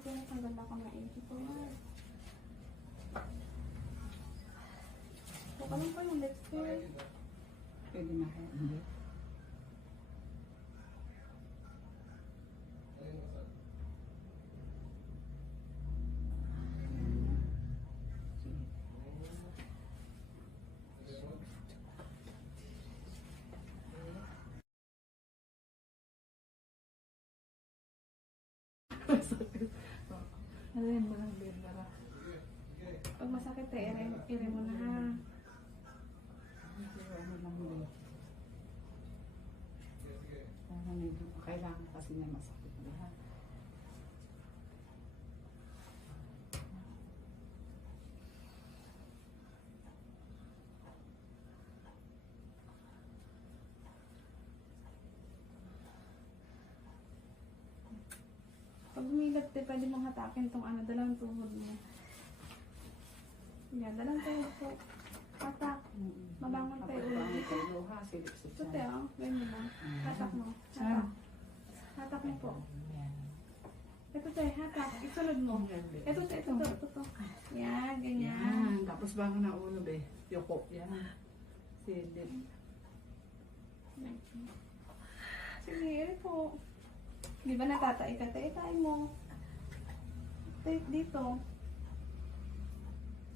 tinatanggal ako na ito po yan. Baka lang pa yung next year. Pwede na kaya hindi. Ano yan mo lang din para. Pag masakit eh, ire mo na ha. Ano lang din. Parang medyo kailangan kasi na masakit na ha. Pag humilat eh, pwede mong hatakin tong ano, dalang tuhod mo. Yan, dalang tuhod po. Hatak. Mabangon tayo ulo. Mabangon tayo ha. Silip sa Ito te, oh. Ganyan mo. Hatak mo. Saan? Hatak. Hatak mo po. Ito te, hatak. Isunod mo. Ito te, ito. Yan, ganyan. Yan. Tapos bangon na ulo be. Yoko. Yan. Silip. Sige, ito po. Di ba natatay ka? Tay mo. Tay dito.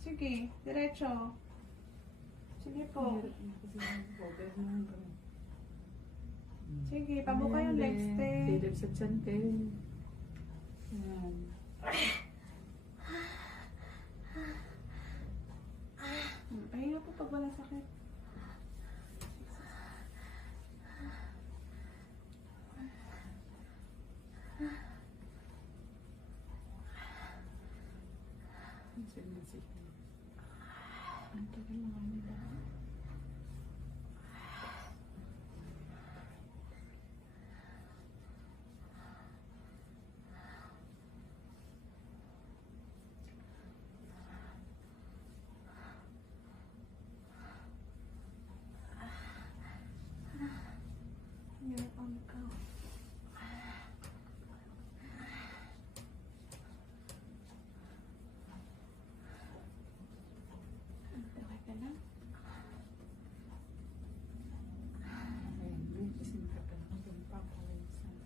Sige, diretso. Sige po. Sige, pabuka yung legs, te. Silip sa tiyan, te. Yan. Pahinga po pag walang sakit. Sige. Ang tagal mga nila. You're on go. Okay ka na? Ayun, kasi nakapagod yung papawisan.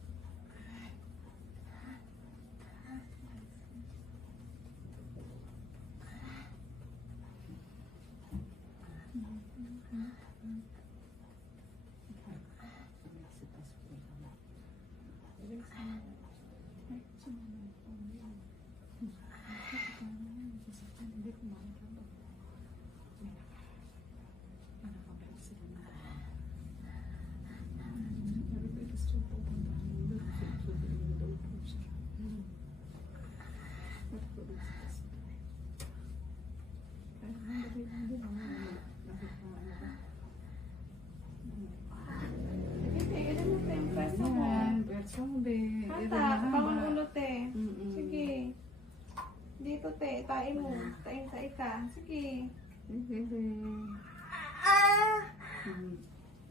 Sige, ilan mo te. Pwesa mo. Hatak, bangon ulo te. Sige. Dito te, tain mo. Tain ka. Sige.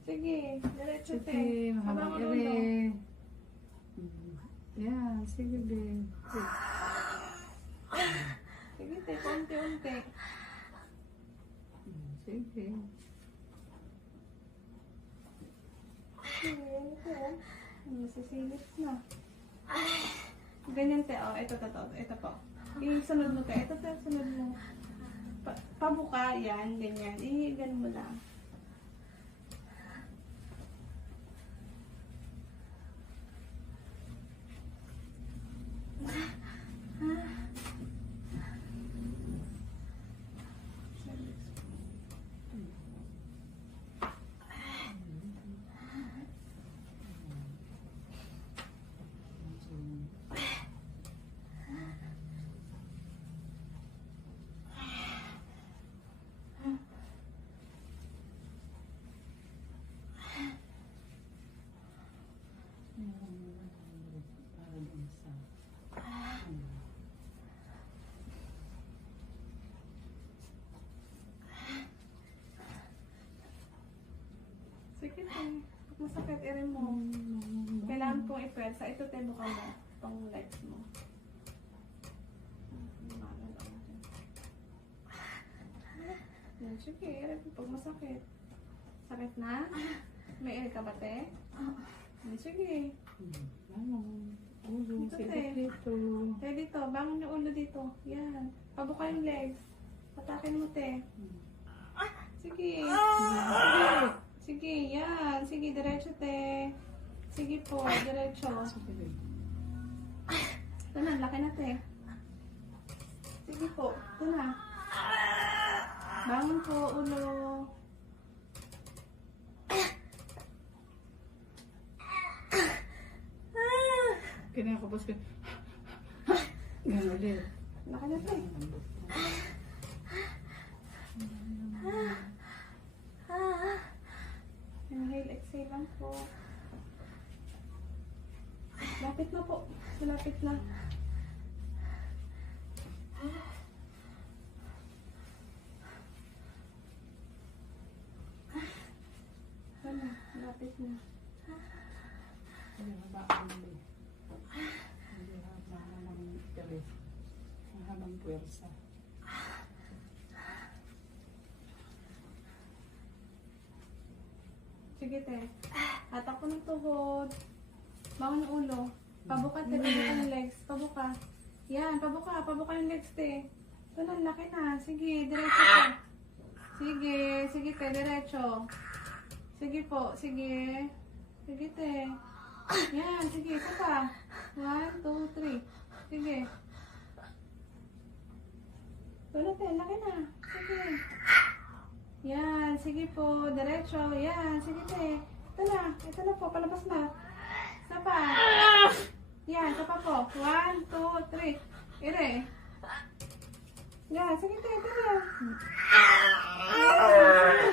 Sige, diretso te. Sige, mahabang Bangon ulo. ere. Yan, sige be. Sige te, konti-unti. Sige. Sige, ano po? Nasisilip na. Ganyan te, oh. Ito po. Yung sunod mo te. Ito te, sunod mo. Pabuka, yan, ganyan. Ganun mo lang. Sige te. Pag masakit, i-remove mo. Kailangan pong i-press. Ito te, buka mo. Itong legs mo. Sige, pag masakit. Sakit na? May air ka ba, te? Sige. Ano? Ulo, Dito, sige te. dito. Te, dito. Bangon yung ulo dito. Yan. Pabuka yung legs. Patakin mo, te. Sige. Sige. Sige, yan. Sige, diretso, te. Sige po, diretso. Sige, babe. Ito na, laki na, te. Sige po. Ito na. Bangon po, ulo. Kinakabos ko. Ganun ulit. Laki na, te. Inhale, exhale lang po. Lapit na po. Malapit na. Ano? Lapit na. Hindi habaan mo. Hindi habaan ng gabi. Ang habang puwersa. Sige, te. Atak ko ng tuhod. Bangon yung ulo. Pabuka, te. Pabuka yung legs. Pabuka. Yan, pabuka. Pabuka yung legs, te. Ito na, laki na. Sige, diretso po. Sige. Sige, te. Diretso. Sige po. Sige. Sige, te. Yan, sige. Isa pa. 1, 2, 3. Sige. Ito na, te. Laki na. Sige. Yan, sige po, diretso. Yan, sige te. Ito na po, palabas na. Isa pa. Yan, isa pa po. 1, 2, 3. Ire. Yan, sige te, ito na.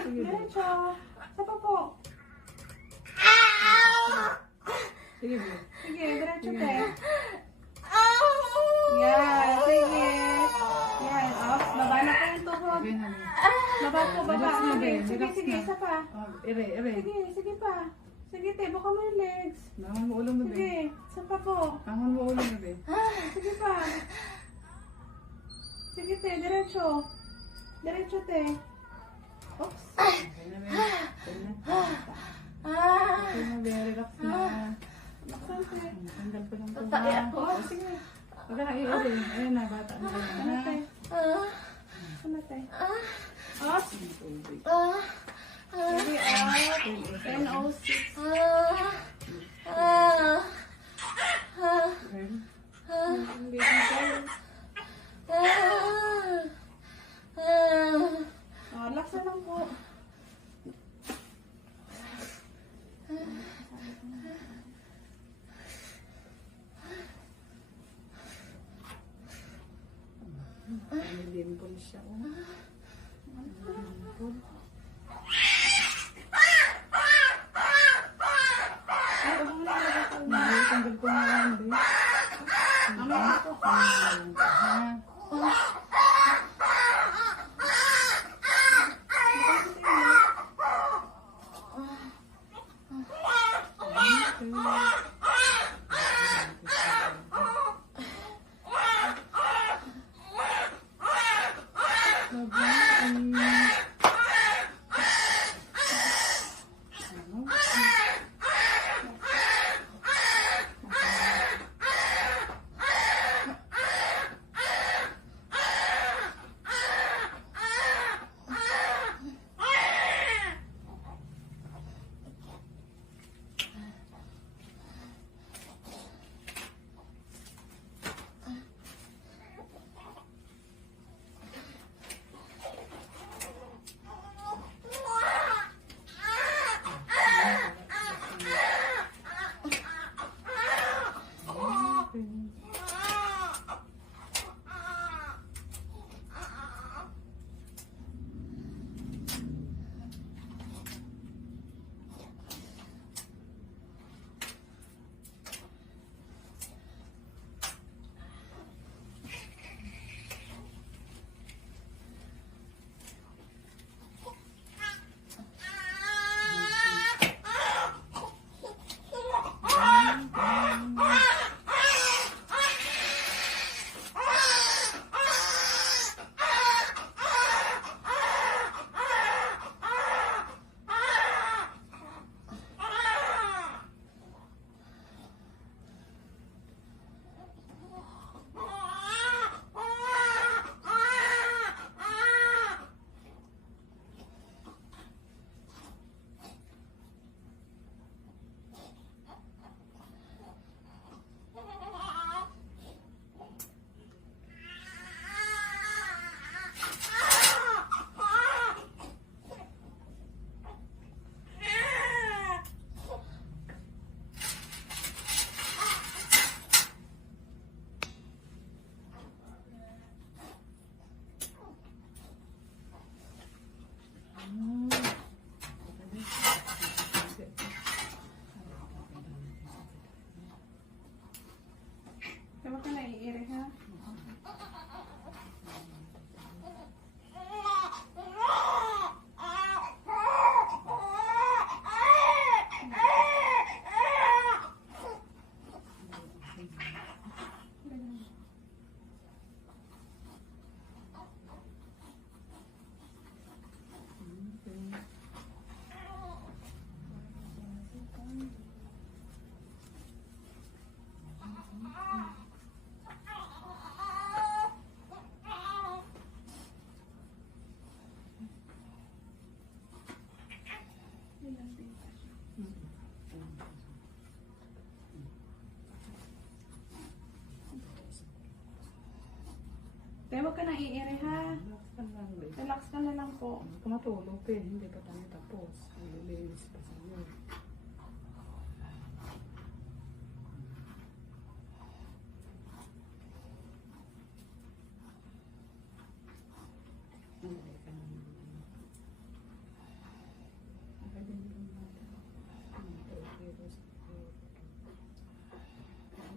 Diretso. Isa pa po. Sige, babe. Sige, diretso te. Yan, sige. Yan, baba na po yung tuhod. Sige na, babe. Baba po, baba. Relax na, Sige, babe. sige, Relax sige, na. isa pa. Oh, ere, ere. Sige, sige pa. Sige te, buka mo yung legs. Bangon mo ulo mo, babe. Sige, isa pa po. Bangon mo ulo mo, babe. Sige pa. Sige te, diretso. Diretso te. Oops. Okay na, babe. Okay na. Okay na, babe. Relax na. Baksan te. Tanggal ko lang ito. Tatay ako. Oh, sige. Huwag ka na i-ere. Ayun na, bata na ka Ano na. te? Ano te? Oops. Sige, out. 10:06. Hindi ko. Laksa lang po. May dimple siya. Oh. Dimple. Ay, huwag mo na ilagay ko. Tanggal ko na lang, babe. Mamaya po. Ha? Huwag ka nang iiri ha. Relax ka lang, be. Relax ka na lang po. Tumatulog, be. Hindi pa tayo tapos. Nililinis pa sa'yo. Hindi ka naman. Pwede mo naman natin.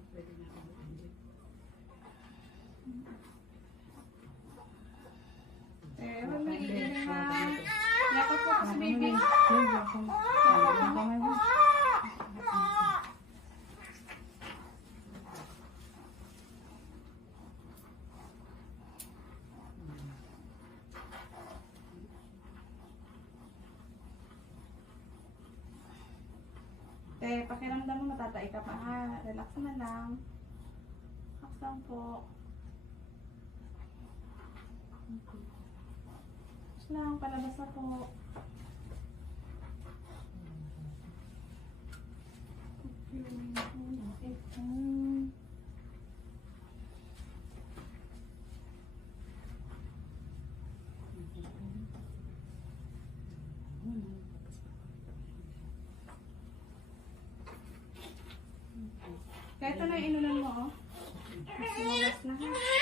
Pwede na ako hindi. Huwag na iiri ha. Yakap po kasi baby. Pakiramdam mo matatay ka pa ha. Relax na lang. Relax lang po. Relax lang, palabas na po. Kaya ito na yung inulan mo, oh. Mas lumawas na ha.